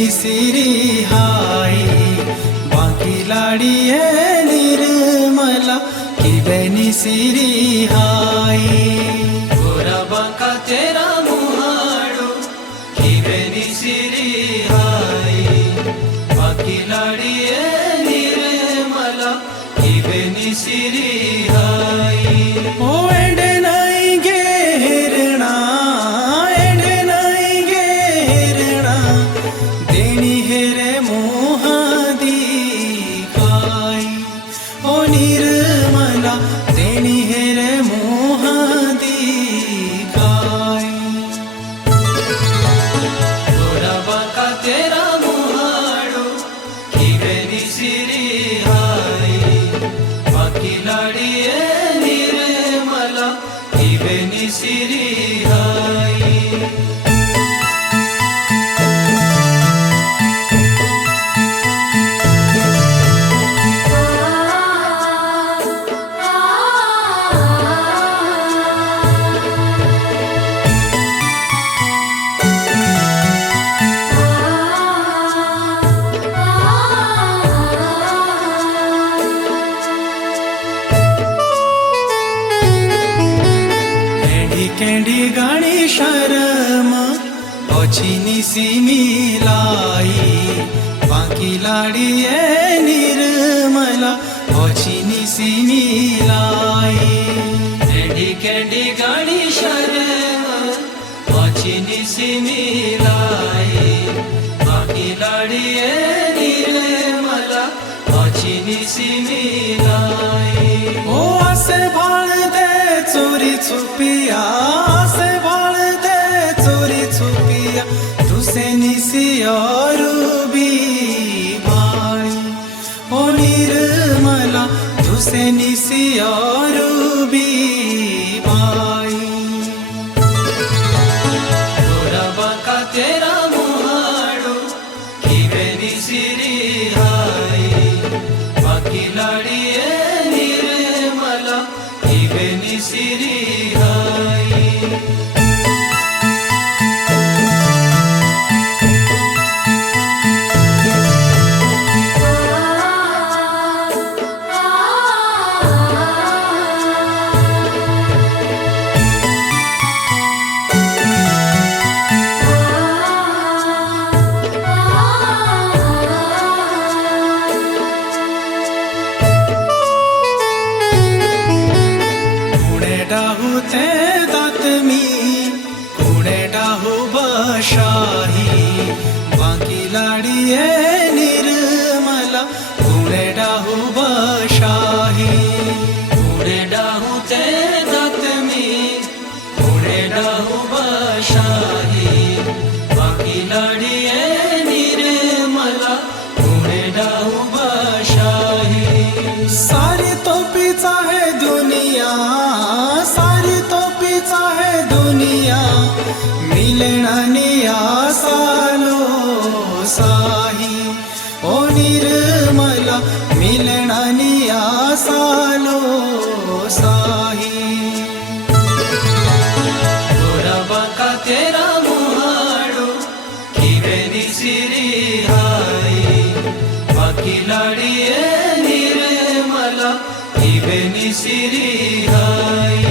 निसिरी हाई बाकी लाड़िये निर्मला किबे निसिरी हाई गोरा बाका तेरा मुहाड़ो किबे निसिरी हाई बाकी लाड़िये निर्मला किबे निसिरी हाई ओ एडे नाई घेरणा एडे नाई घेरणा देणी हेरे मोहादी खाई ओ निर्मला देणी हेरे मोहादी खाई गोरा बाका तेरा मुहाड़ो किबे निसिरी हाई बाकी लाड़िये निर्मला किबे निसिरी हाई केंडी गाणी शरम ओछी निसी मिलाई बाकी लाड़िये निर्मला ओछी निसी मिलाई केंडी गाणी शरम ओछी निसी मिलाई बाकी लाड़िये निर्मला ओछी निसी मिलाई ओ आसे भाळ दे चोरी छुपिया से भाळ दे चोरी छुपिया तुसे निसियारू भी भाई ओ निर्मला तुसे निसियारू भी भाई गोरा बाका तेरा मुहाड़ो किबे निसिरी हाई बाकी लाड़िये निर्मला किबे निसिरी हाई डाहुते दातमी कुणे डाहू बशाही बाकी लाड़िये निर्मला कुणे डाहू बशाही कुणे डाहुते दातमी कुणे डाहू बशाही बाकी लाड़िये निर्मला कुणे डाहू बशाही सारी तोपीचा है दुनिया सारी तोपीचा है दुनिया मिलनानी आसालो साही ओ निर्मला मिलनानी आसालो साही गोरा बाका तेरा मुहाड़ो किबे निसिरी हाई बाकी लाड़िये निर्मला किबे निसिरी हाई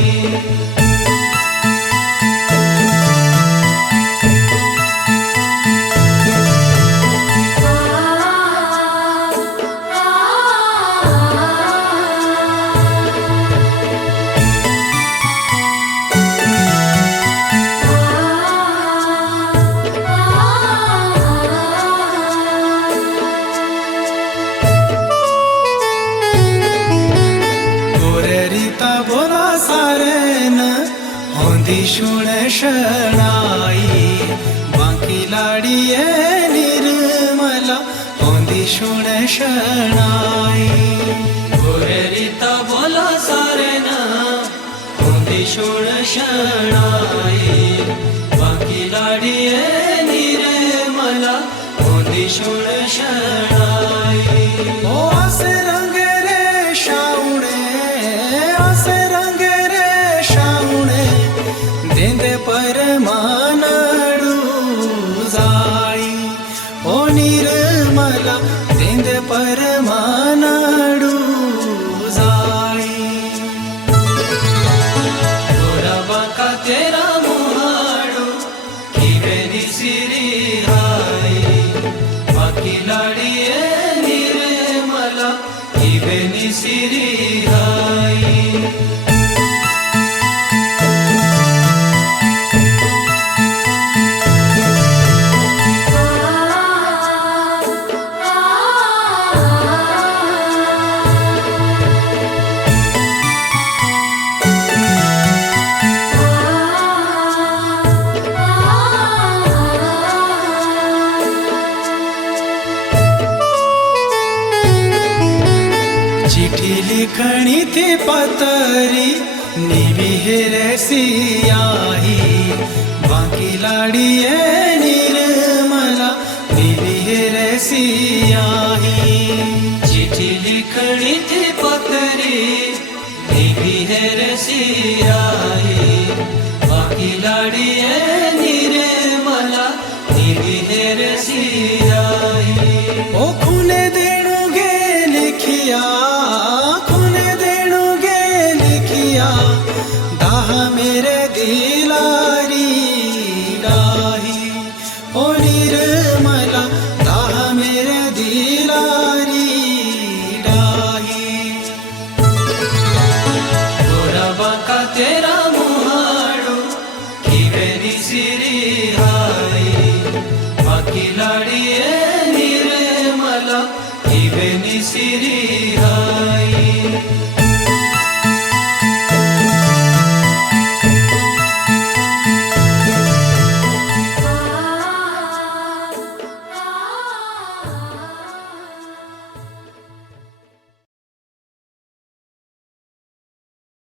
बोला सारेन होंदी शुण शणाई बाकी लाड़िये निर्मला होंदी शुण शणाई गोरे रीता बोला सारेन होंदी शुण शणाई बाकी लाड़िये निर्मला होंदी शुण शणाई ओ आसे रंग रे शाउणे आसे रंग रे शाउणे देंदे परमानडू जाई ओ रे सियाही बाकी लाडिये निर्मला निभी रे सियाही चिठी लिखणी थी पतरी निभी रे सियाही बाकी लाडिये निर्मला निभी रे सियाही ओ खूने देणु गे लिखिया खूने देणु गे लिखिया दाह मेरे दिलारी डाही ओ निर्मला दाह मेरे दिलारी डाही गोरा बाका तेरा मुहाडू किवेरी सिरी हाई बाकी लाडिये निर्मला किवेनी सिरी